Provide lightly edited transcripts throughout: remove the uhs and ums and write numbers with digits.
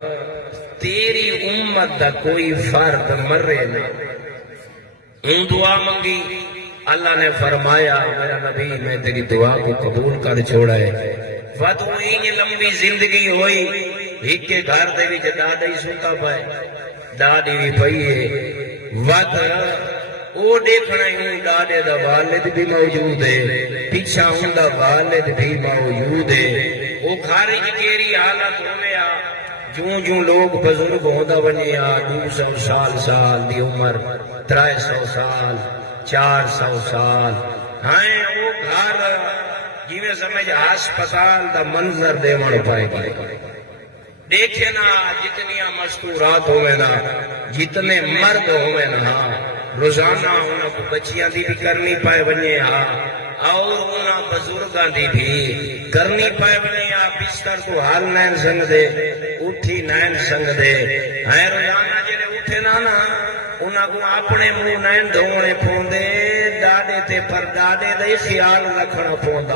تیری امت دا کوئی فرد مرے نہیں. ہوں دعا منگی، اللہ نے فرمایا میرا نبی میں تیری دعا کو قبول کر چھوڑا ہے. ودو ہی لمبی زندگی ہوئی، ایک کے گھر دے وچ ڈاڈا ہی سوتا پائے، ڈاڈی بھی پئی ہے. ود او دیکھنا ہی ڈاڈے دا والد بھی موجود ہے، پیچھا ہوں دا والد بھی موجود ہے. وہ گھر وچ کیری حالت ہویا، جوں جوں لوگ بزرگ ہوندا بنیا، 200 سال دی عمر، 300 سال، 400 سال. ہائیں وہ گھر جیویں سمجھ ہسپتال دا منظر دیوان پائے گا. دیکھے نا جتنیاں مستورات ہوئے نا، جتنے مرد ہوئے نا، روزانہ انہاں کو بچیاں دی بھی کرنی پائے بنے ہاں، اور انہاں بزرگاں دی بھی کرنی پائے بنے ہاں. بستر کو حال نین سنگ دے، اٹھی نین سنگ دے. ہائیں روزانہ جڑے اٹھے نا انہاں کو اپنے منہ نین دھونے پوندے، ڈاڈے تے پر ڈاڈے دا ہی خیال رکھنا پوندا.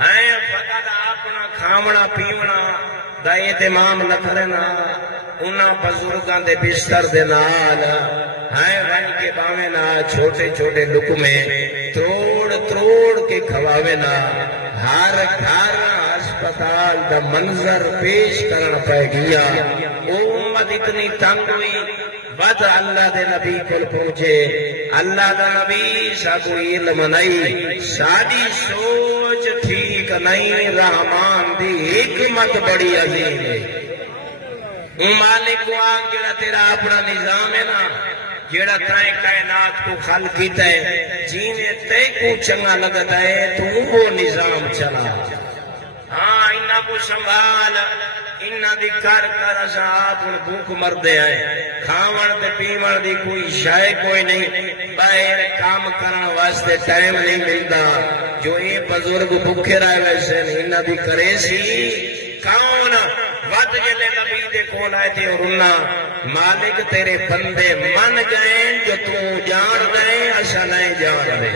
ہائیں فقط اپنا کھاونا پیونا دا اہتمام نہ کرنا. انہاں بزرگاں دے بستر دے نال ہائیں رن کے باویں نا چھوٹے چھوٹے لقمے تروڑ تروڑ کے کھواوے نا. ہر گھر ہسپتال دا منظر پیش کرنا پہ گیا. او امت اتنی تنگ ہوئی، بد اللہ دے نبی کل پہنچے. اللہ دا نبی سا کوئی علم نہیں، ساری سوچ ٹھیک نہیں، رحمان دی حکمت بڑی عظیم ہے. مالک کو آنگ جڑا تیرا اپنا نظام ہے نا، جڑا تائیں کائنات کو خلق کیتا ہے، جینے تے کو چنگا لگتا ہے تو وہ نظام چلا. ہاں انہاں کو سنبھال، انہاں دی کر اساں آپ ان بھوک مردے ہیں. کھاون تے پیون دی کوئی شے کوئی نہیں، باہر کام کرن واسطے ٹائم نہیں ملدا. جو یہ بزرگ بھوکے رہے ویسے انہاں دی کرے سی کون؟ ود جلے نبی دے کول آئے تھے اور انہاں مالک تیرے بندے من گئے جو تو جان گئے اسا نہیں جان گئے.